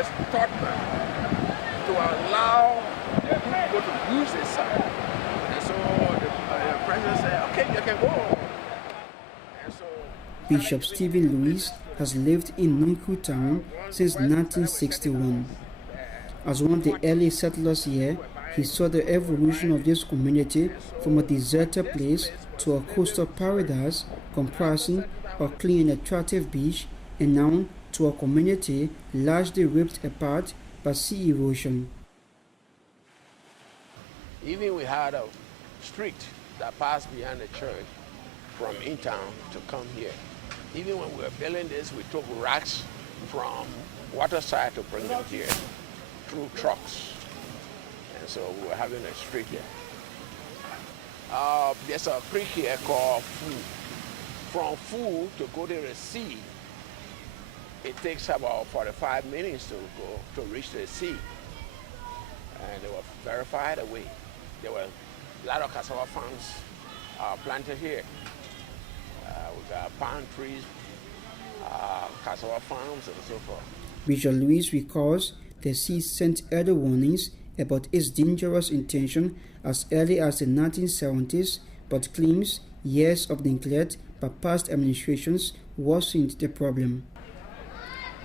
has taught them to allow people to use this site. And so the president said, okay, you can go. And so Bishop Stephen Lewis has lived in Nunku town since 1961. As one of the early settlers here, he saw the evolution of this community from a deserted place to a coastal paradise comprising a clean and attractive beach, and now to a community largely ripped apart by sea erosion. Even we had a street that passed behind the church from in town to come here. Even when we were building this, we took racks from Waterside to bring them here through trucks. And so we were having a street there. There's a creek here called Fu. From Fu to go to the sea, it takes about 45 minutes to go to reach the sea. And they were very far away. There were a lot of cassava farms planted here. We got palm trees, cassava farms, and so forth. Bishop Louis recalls the sea sent early warnings about its dangerous intention as early as the 1970s, but claims years of neglect by past administrations worsened the problem.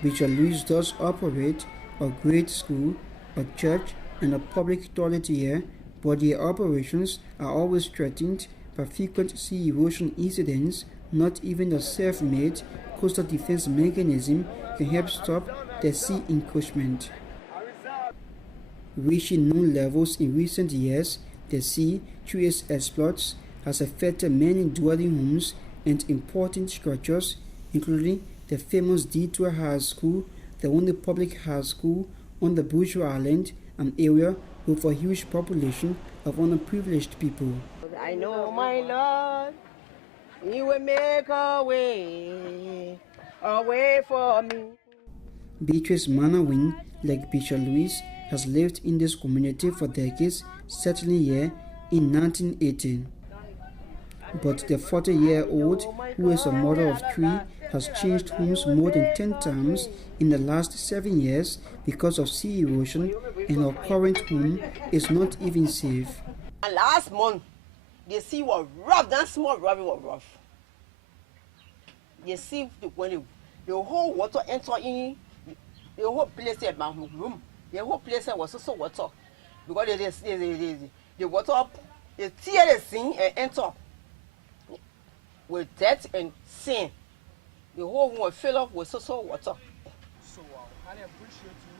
Bishop Louis does operate a grade school, a church, and a public toilet here, but their operations are always threatened by frequent sea erosion incidents. Not even a self-made coastal defense mechanism can help stop the sea encroachment. Reaching known levels in recent years, the sea, through its exploits, has affected many dwelling homes and important structures, including the famous Detour High School, the only public high school on the Bourgeois Island, an area with a huge population of underprivileged people. I know, my Lord, He will make a way for me. Beatrice Manawin, like Bishop Louis, has lived in this community for decades, settling here in 1918. But the 40-year-old, who is a mother of 3, has changed homes more than 10 times in the last 7 years because of sea erosion, and her current home is not even safe. And last month, the sea was rough, that small rough was rough. You see, when the whole water entered in, the whole place in my room, the whole place was also water. Because the water, the tear the thing and enter with death and sin. The whole room was filled up with also water. So I appreciate you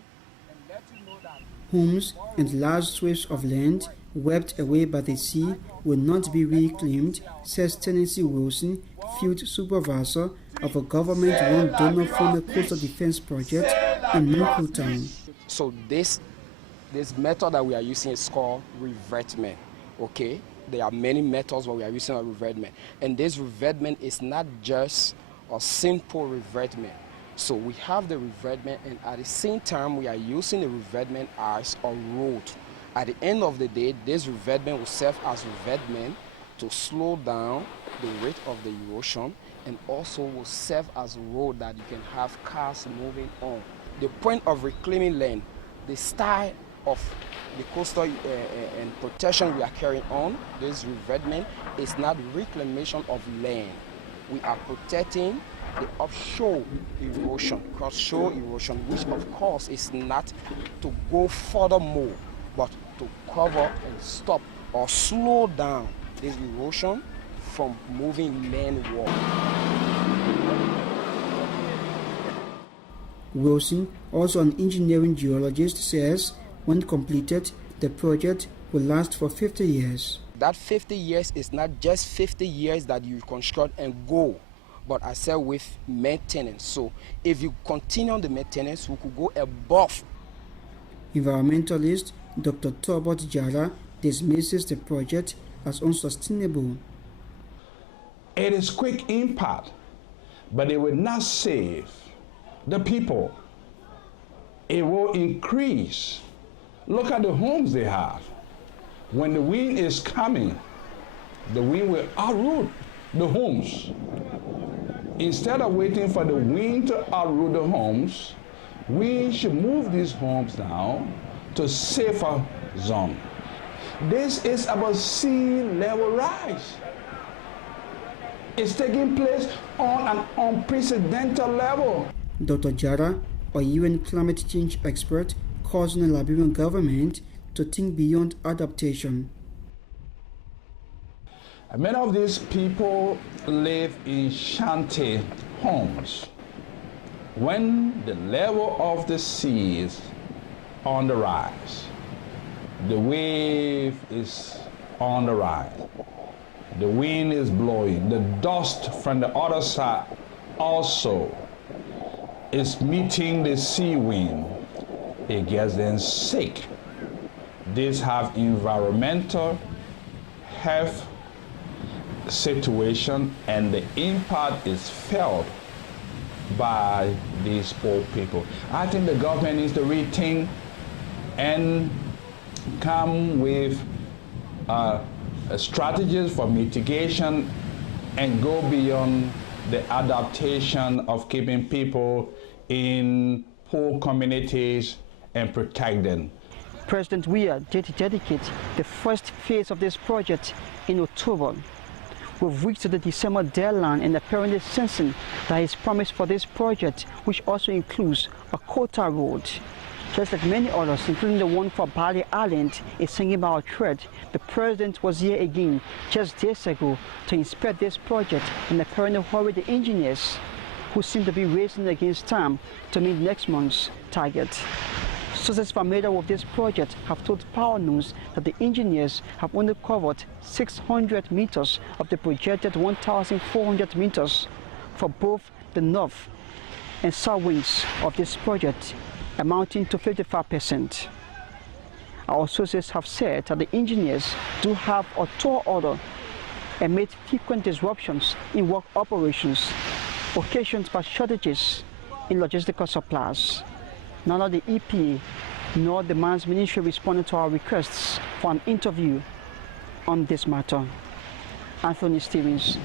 and let you know that homes and large swathes of land swept away by the sea will not be reclaimed, says Tennessee Wilson, field supervisor of a government-run donor-funded coastal defense project in Nunku Town. So this method that we are using is called revetment. Okay, there are many methods, but we are using a revetment, and this revetment is not just a simple revetment. So we have the revetment, and at the same time we are using the revetment as a road. At the end of the day, this revetment will serve as revetment to slow down the rate of the erosion, and also will serve as a road that you can have cars moving on. The point of reclaiming land, the style of the coastal and protection we are carrying on, this revetment, is not reclamation of land. We are protecting the offshore erosion, cross-shore erosion, which of course is not to go furthermore, but to cover and stop or slow down this erosion from moving landward. Wilson, also an engineering geologist, says when completed, the project will last for 50 years. That 50 years is not just 50 years that you construct and go, but I said with maintenance. So if you continue the maintenance, we could go above. Environmentalist Dr. Tobot Jara dismisses the project as unsustainable. It is quick impact, but it will not save the people. It will increase. Look at the homes they have. When the wind is coming, the wind will uproot the homes. Instead of waiting for the wind to uproot the homes, We should move these homes now to safer zone. This is about sea level rise. It's taking place on an unprecedented level. Dr. Jara, a UN climate change expert, calls on the Liberian government to think beyond adaptation. Many of these people live in shanty homes. When the level of the sea is on the rise, the wave is on the rise, the wind is blowing, the dust from the other side also is meeting the sea wind, it gets them sick. These have environmental health situation, and the impact is felt by these poor people. I think the government needs to rethink and come with strategies for mitigation and go beyond the adaptation of keeping people in poor communities and protect them. President Weah did dedicate the first phase of this project in October. We've reached the December deadline and apparently sensing that his promise for this project, which also includes a quota road. Just like many others, including the one for Bali Island, is singing by our thread, the president was here again just days ago to inspect this project and apparently hurry the engineers, who seem to be racing against time to meet next month's target. Sources familiar with this project have told Power News that the engineers have only covered 600 meters of the projected 1,400 meters for both the north and south wings of this project, amounting to 55%. Our sources have said that the engineers do have a tall order amid frequent disruptions in work operations, occasioned by shortages in logistical supplies. Neither the EPA nor the Mines Ministry responded to our requests for an interview on this matter. Anthony Stevens,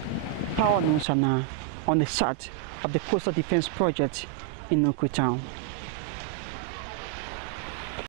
Power News, on the site of the Coastal Defense Project in Nokwe Town.